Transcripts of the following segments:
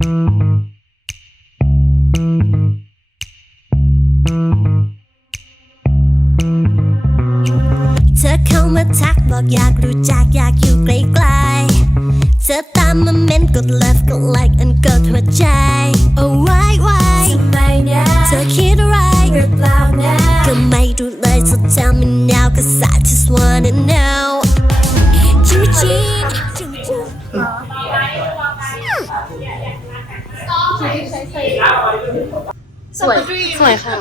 เธอเข้ามาทักบอกอยากรู้จักอยากอยู่ใกล้ๆเธอตามมาเม้นกด love กด like and กดหัวใจ Oh why why ทำไมเนี่ยเธอคิดอะไรหรือเปล่านะก็ไม่รู้เลย so tell me now cause I just wanna know จิวจี สวย สวยค่ะ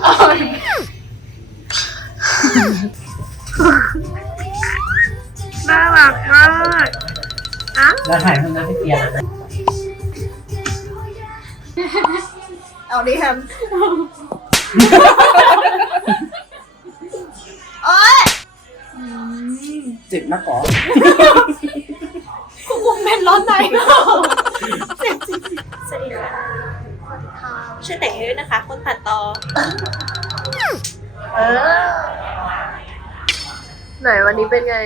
น่ารักมากแล้วถ่ายมันน่าให้เปลี่ยนนะเอาดิแฮมเจ็บมากก่อเป็นร้อนไหนส ชื่อแต่งให้ด้วยนะคะ คนตัดต่อไหนวันนี้เป็นไง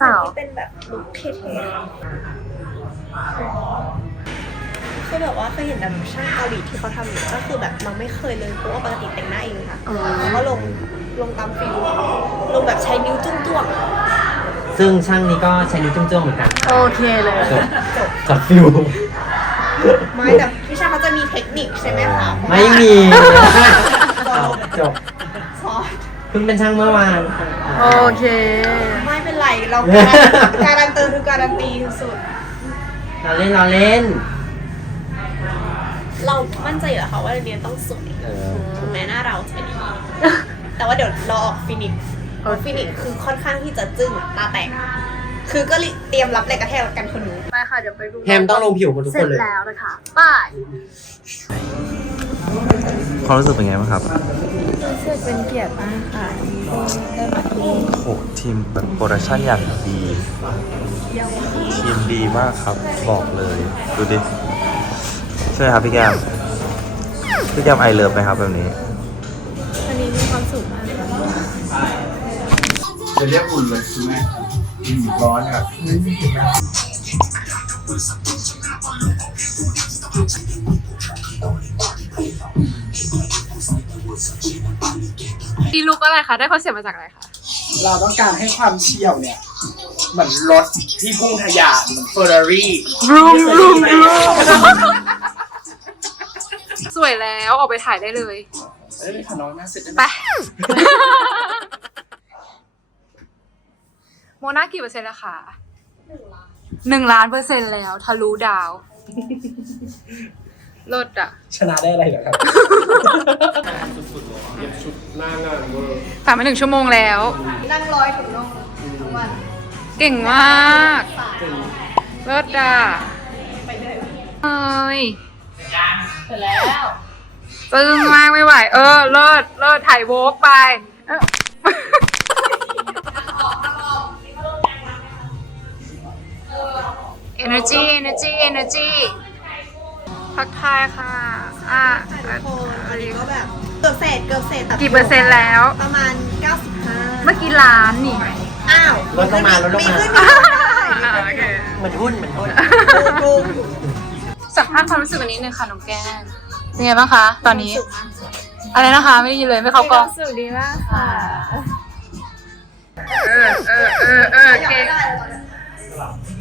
สาวเป็นแบบลุคเท่ๆคือแบบว่าเคยเห็นแต่แบบช่างเกาหลีที่เขาทำอยู่ก็คือแบบเราไม่เคยเลยเพราะว่าปกติแต่งหน้าเองค่ะอ๋อ แล้วก็ลงลงตามฟิลลงแบบใช้นิ้วจุ้งๆอะซึ่งช่างนี้ก็ใช้นิ้วจุ้งๆเหมือนกันโอเคเลย จบจบฟิว ไม่แต่ มีเทคนิคใช่ไหมคะไม่มีเอาจบซอสเพิ่งเป็นช่างเมื่อวานค่ะโอเค ไม่เป็นไร เราการันการันตีคือการันตีสุดเราเล่นเราเล่นเรามั่นใจอยู่แล้วค่ะว่าเรียนต้องสวยเออ ถึงแม้หน้าเราจะดีแต่ว่าเดี๋ยวรอออกฟินิกซ์โอเค ฟินิกซ์คือค่อนข้างที่จะจึ้งอะตาแตก คือก็เตรียมรับแรงกระแทกกันคนดูไปค่ะเดี๋ยวไปดูแฮมต้องลงผิวหมดทุกเสร็คจนเลย แล้วนะคะป้ายความรู้สึกเป็นไงบ้างครับ รู้สึกเป็นเกียรติมากค่ะที่ได้มาที่นี่โหทีมแบบโปรดักชั่นอย่างดี ทีมดีมากครับ บอกเลย ดูดิ ใช่ไหมครับพี่แก้ม พี่แก้มไอเลิฟไหมครับแบบนี้วันนี้มีความสุขมากค่ะจะเรียกอุ่นเลยใช่ไหม อืมร้อนครับดีลุกอะไรคะ ได้คอนเซ็ปต์มาจากอะไรคะ เราต้องการให้ความเชี่ยวเนี่ย เหมือนรถที่พุ่งทะยานเหมือนเฟอร์รารี่รูมรูมรูมสวยแล้วออกไปถ่ายได้เลย เอ้ยขอน้องหน้าเสร็จได้ไหไปม โมนากี่เปอร์เซ็นต์แล้วคะหนึ่งล้านเปอร์เซ็นต์แล้ว ทะลุดาวลดอะ ชนะได้อะไรเหรอครับผ่านมาหนึ่งชั่วโมงแล้ว นั่งร้อยถุงน่องทุกวันเก่งมากเลิศอะเอ้ยเสร็จแล้ว ตึงมากไม่ไหว เออ เลิศ เลิศถ่ายโวกไปเออ energy energy energy ทักทายค่ะอะโอ้อันนี้ก็แบบเกือบเศษเกือบเศษแต่กี่เปอร์เซ็นต์แล้ว ประมาณ 95 เมื่อกี้ล้านนี่ อ้าวลดลงมาลดลงมา ขึ้นอ่าโอเคเหมือนหุ้นเหมือนหุ้นบูมสัมภาษณ์ความรู้สึกวันนี้หนึ่งค่ะน้องแก้มเป็นไงบ้างคะ ตอนนี้ อะไรนะคะ ไม่ได้ยินเลยไม่เข้ากล้อง สุขดีมากค่ะ เออเออเออเออเก่ง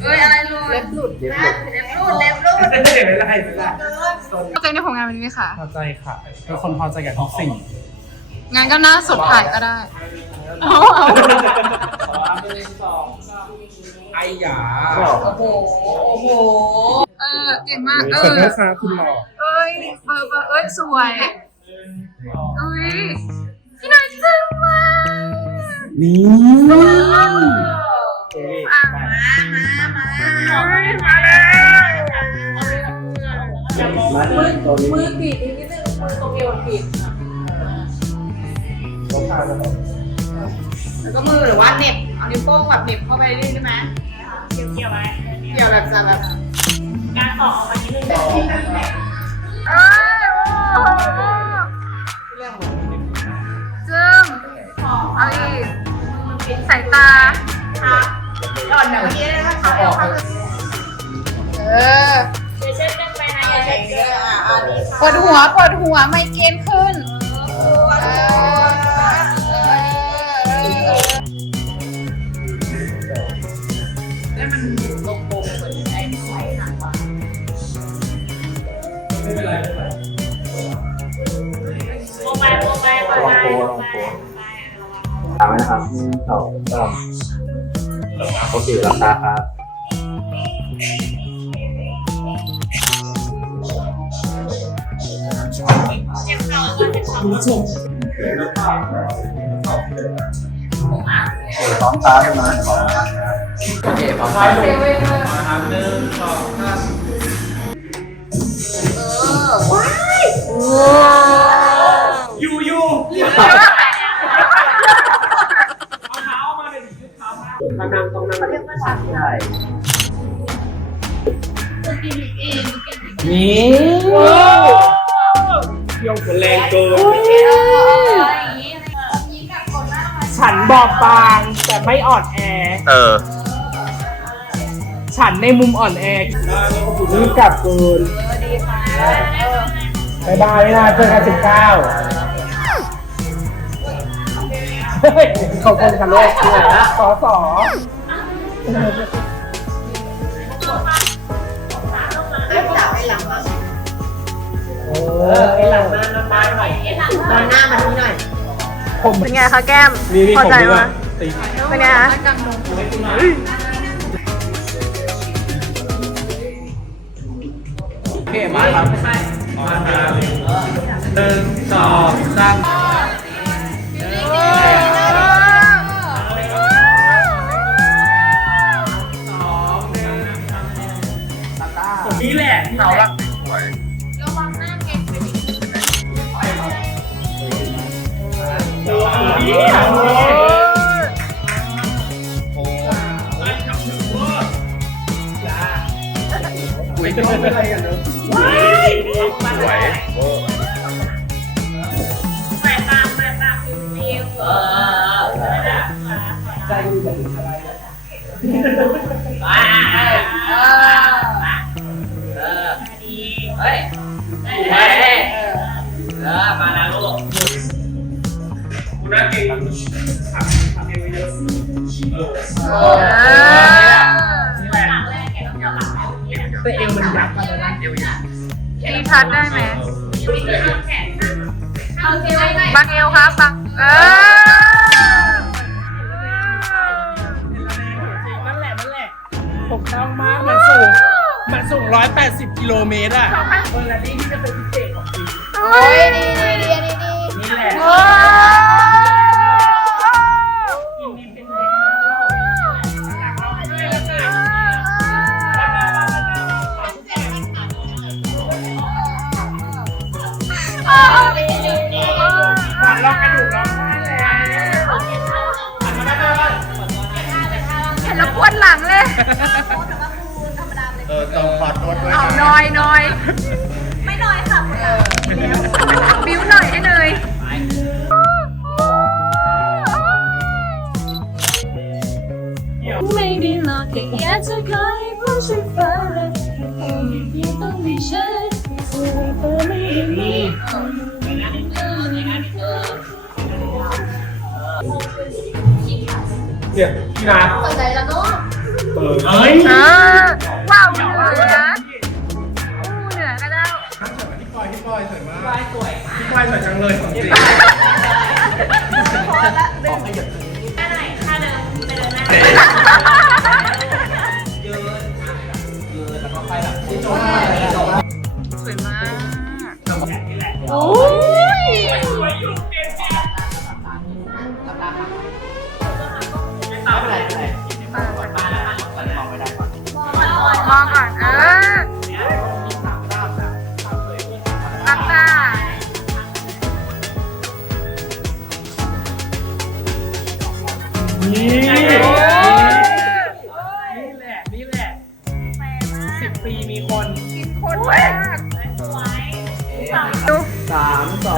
เอ้ยอะไรลูเล็บหลุดเย็บหมดเล็บรูดเล็บรูดไม่ได้ไม่ได้ไม่ได้พอใจในผลงานวันนี้ไหมคะพอใจค่ะเป็นคนพอใจกับทุกสิ่ง งานก็น่าสดถ่ายก็ได้เอาเอาไอ้หยาเออเก่งมากเอขอบอคุณครับคุณหมอเอ้ยเบอร์เบอร์เอ้ยสวยเอ้ยพี่นายจึ้งมากนี่อะมามา มาแล้วมือปิดนิดนึงมือตรงเอวปิดแล้วก็มือหรือว่าเหน็บเอานิ้วโป้งแบบเหน็บเข้าไปเรื่อยใช่ไหมเกี่ยวเกี่ยวไว้เกี่ยวแบบจะแบบการต่อเอาไว้นิดนึงเอ้ยโอ้โหจึ้งเอาอีกสายตา อ่อนแบบเมื่อกี้เลยนะคะเอออย่าเช็ดกันไปนะอย่าเช็ดกันปวดหัวปวดหัวไมเกรนขึ้นเออให้มันลงโปงเหมือนไอ้ไข่หนังว่ะถามนะครับสองสาม โอเคราคาครับซ้อมตาขึ้นมาขอโอเคพร้อมเซเว่นเลยอยู่ นี่เที่ยวคนแรงเกินฉันบอบบางแต่ไม่อ่อนแอ เออ ฉันในมุมอ่อนแอรีบกลับเกินบายบายนะเจอกันสิบเก้าขอบคุณค่ะลูกสอสอ เออไอหลังหน้าน้ำลายหน่อยตอนหน้ามันนี่หน่อย ผมเป็นไงคะแก้มนี่นี่พอผมใจดีกไหมว่าตีเป็นไงคะโอเคมาครับหนึ่งสองสาม ใจดีแบบอะไรอะคุณน่าเก่งขับขับเองเยอะเออนี่แหละแต่เอวมันยับมาแล้วนะเอวยับมีพัดได้ไหมบางเอวครับบางเออ ถูกต้องมากมันสูงมันสูง180 กิโลเมตรอะเฟออและนี่ที่จะเป็นพิเศษของปีโอ้ยดีดีดีดีดีนี่แหละโอ้ลอกกระดูกร้องเห็นแล้วปวดหลังเลย เอาน้อยน้อยไม่น้อยค่ะบิ้วหน่อยได้เลยไม่ได้หลอกแค่อยากจะคอยผู้ช่วยฟ้าและคงยังต้องมีฉันสู้ฟ้าไม่ได้มีเนี่ยพี่นาเปิดใจแล้วเนาะเปิดเฮ้ยเออว้าวเหนือนะ พี่ปอยพี่ปอยสวยมากพี่ปอยสวยพี่ปอยสวยจังเลยของจริงส นี่นี่แหละนี่แหละสิบปีมีคนคนมากดูสามสอง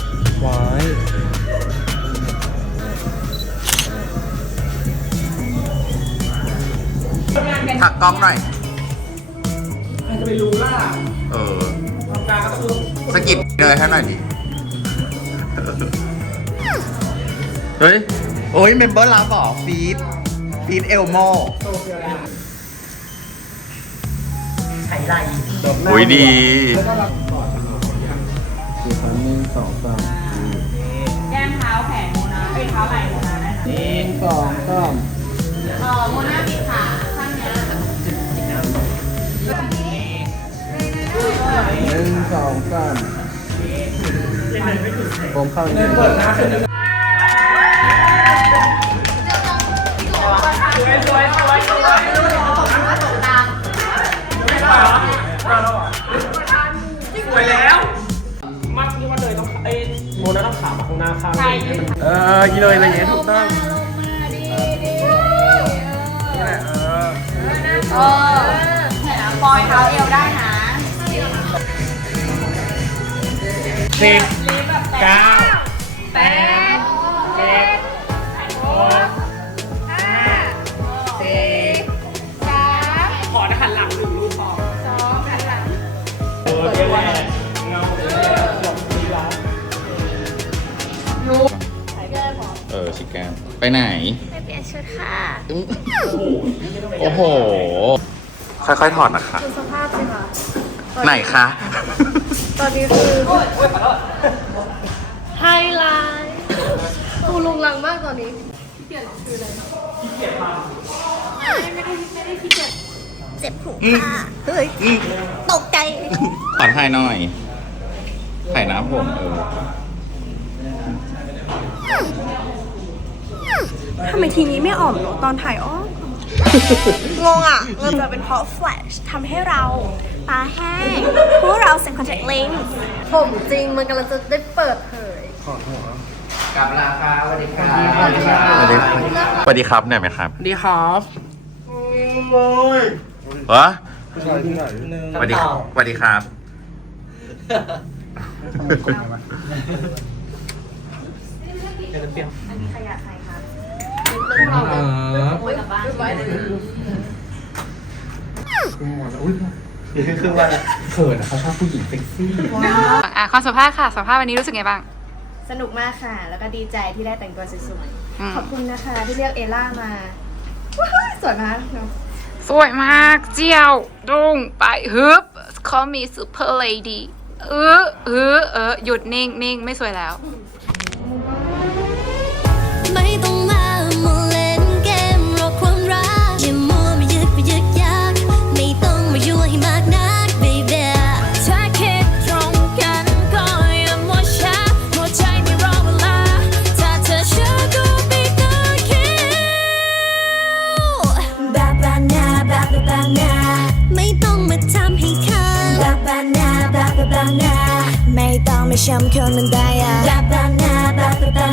วายถักกล้องหน่อย ใครจะไปรู้ล่ะเออทำการก็คือสกิดเลยให้หน่อยดิ เฮ้ย โอ้ยเมมเบอร์รับเหรอฟีดฟีดเอลโมโซเฟียแล้วอุ้ยดีแก้ หนึ่งสองสามแก้มเท้าแขนโมนาเอ้เท้าไหล่โมนาได้หนึ่งสองสามเออโมนาปิดขาข้างเนี้ยหนึ่งสองสามผมเข้าเปิดหน้าขึ้นเลยสวยสวยสวยสวย ออยีเลยอะไรอย่างเงี้ยถูกต้องนี่แหละเออเออแขนปล่อยเท้าเอวได้นะ สิบเก้า แกมไปไหน ไปเปลี่ยนชุดค่ะโอ้โห ค่อยๆ ถอดนะคะ ดูสภาพสิคะไหนคะ ตอนนี้คือไฮไลท์ตูลุงลังมากตอนนี้เจ็บหูค่ะเฮ้ยตกใจ ขอถ่ายหน่อย ถ่ายหน้าผมเออ ทำไมทีนี้ไม่อ่อมเนอะตอนถ่ายอ้อมงงอะมันจะเป็นเพราะแฟลชทำให้เราตาแห้งพวกเราเซ็นคอนแทคเลนส์ผมจริงมันกำลังจะได้เปิดเผย กับราคาสวัสดีครับสวัสดีครับสวัสดีครับเนี่ยไหมครับสวัสดีครับวะสวัสดีครับสวัสดีค รับคือว่าเขินอะเขาชอบผู้หญิงเซ็กซี่อะความสัมภาษณ์ค่ะสัมภาษณ์วันนี้รู้สึกไงบ้าง สนุกมากค่ะ แล้วก็ดีใจที่ได้แต่งตัวสวยๆขอบคุณนะคะที่เรียกเอล่ามาว้าสวยมากเนาะสวยมากเจียวดุงไปฮึบ call me super lady เออเออเออหยุดนิ่งนิ่งไม่สวยแล้ว ต้องมาช้ำคนมันได้อะบาบานาบาบา